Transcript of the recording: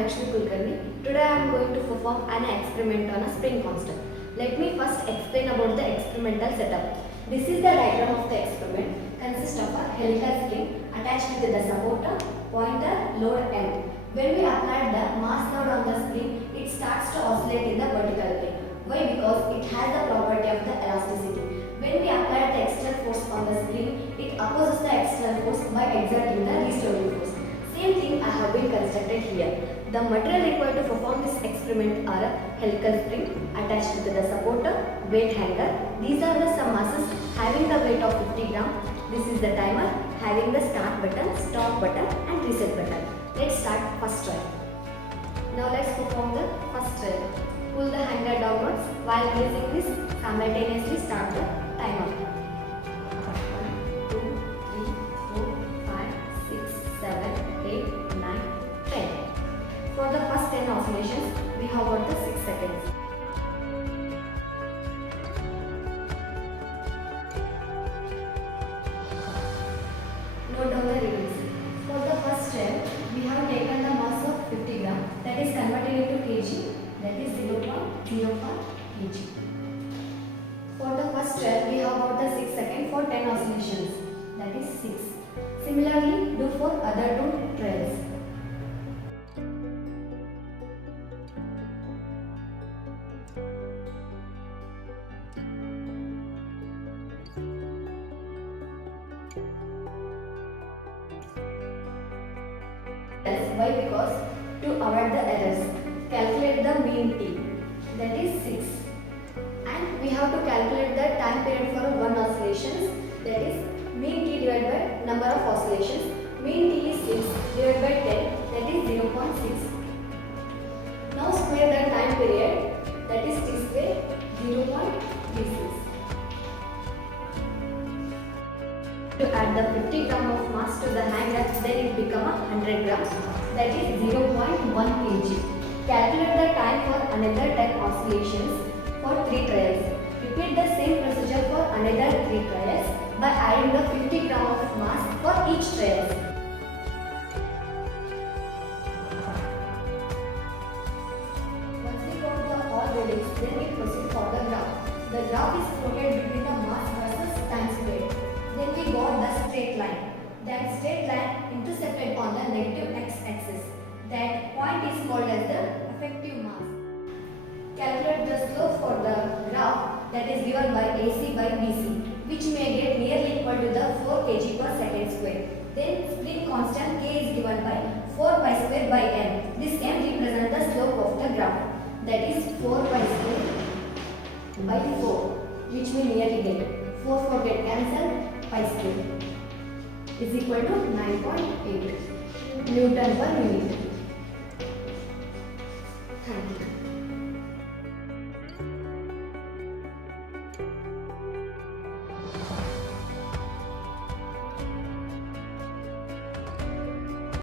Lakshmi Kulkarni. Today I am going to perform an experiment on a spring constant. Let me first explain about the experimental setup. This is the diagram of the experiment. Consists of a helical spring attached with the supporter, pointer, load M. When we apply the mass load on the spring, it starts to oscillate in the vertical plane. Why? Because it has the property of the elasticity. When we apply the external force on the spring, it opposes the external force by exerting the restoring force. Same thing I have been constructed here. The material required to perform this experiment are a helical spring attached with the supporter, weight hanger. These are the some masses having the weight of 50 gram. This is the timer having the start button, stop button and reset button. Let's start first trial. Now let's perform the first trial. Pull the hanger downwards. While using this, simultaneously start the timer. 1, 2, 3, 4, 5, 6, 7, 8, 9, 10. For the first 10 oscillations, we have got the 6 seconds. Note down the readings. For the first trial, we have taken the mass of 50 gram, that is converted into kg, that is 0.05 kg. For the first trial, we have got the 6 seconds for 10 oscillations, that is 6. Similarly, do for other two trials. Why? Because to avoid the errors, calculate the mean t, that is 6, and we have to calculate the time period for one oscillations, that is mean t divided by number of oscillations. Mean t is 6 divided by 10, that is 0.6. Now square the time period, that is t square 0.36. To add the 50 gram of mass to the hanger, then it become a 100 gram, that is 0.1 kg. Calculate the time for another 10 oscillations for 3 trials. Repeat the same procedure for another 3 trials by adding the 50 gram of mass for each trial. Once we got the all readings, then we proceed for the graph. The graph is plotted between the mass versus time squared. Then we got the straight line. That straight line intersected on the negative x-axis. That point is called as the effective mass. Calculate the slope for the graph, that is given by AC by BC, which may get nearly equal to the 4 kg per second square. Then spring constant k is given by 4 pi square by n. This n represents the slope of the graph, that is 4 pi square by 4, which we nearly get. 4 get cancelled. Pi square is equal to 9.8 Newton per minute. Thank you.